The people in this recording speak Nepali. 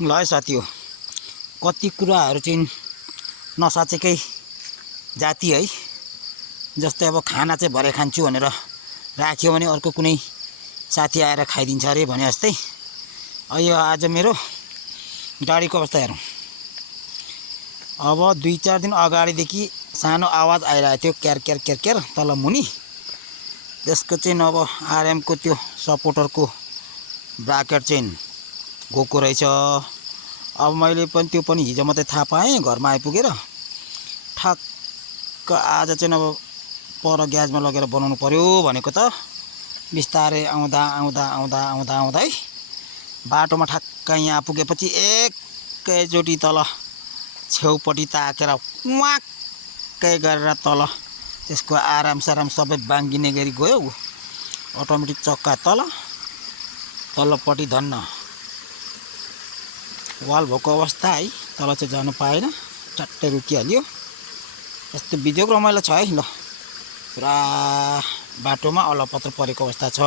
ल है साथी हो, कति कुराहरू चाहिँ नसाचेकै जाति है। जस्तै अब खाना चाहिँ भरे खान्छु भनेर राख्यो भने अर्को कुनै साथी आएर खाइदिन्छ अरे भने जस्तै। यो आज मेरो गाडीको अवस्था हेरौँ। अब 2-4 दिन अगाडिदेखि सानो आवाज आइरहेको थियो, क्यार क्यार क्यार क्यार तल मुनि। त्यसको चाहिँ अब आरएमको त्यो सपोर्टरको ब्राकेट चाहिँ गएको रहेछ। अब मैले पनि त्यो पनि हिजो मात्रै थाहा पाएँ घरमा आइपुगेर। ठक्क आज चाहिँ अब पर ग्याजमा लगेर बनाउनु पर्यो भनेको त बिस्तारै आउँदा आउँदा आउँदा आउँदा आउँदा है बाटोमा ठक्क यहाँ पुगेपछि एकैचोटि तल छेउपट्टि ताकेर वाक्कै गरेर तल त्यसको आराम साराम सबै बाङ्गिने गरी गयो। अटोमेटिक चक्का तल्लोपट्टि धन्न वाल भएको अवस्था है। तल चाहिँ जानु पाएन, चट्टै रुकिहाल्यो। यस्तो बिजोग रमाइलो छ है। ल पुरा बाटोमा अलपत्र परेको अवस्था छ।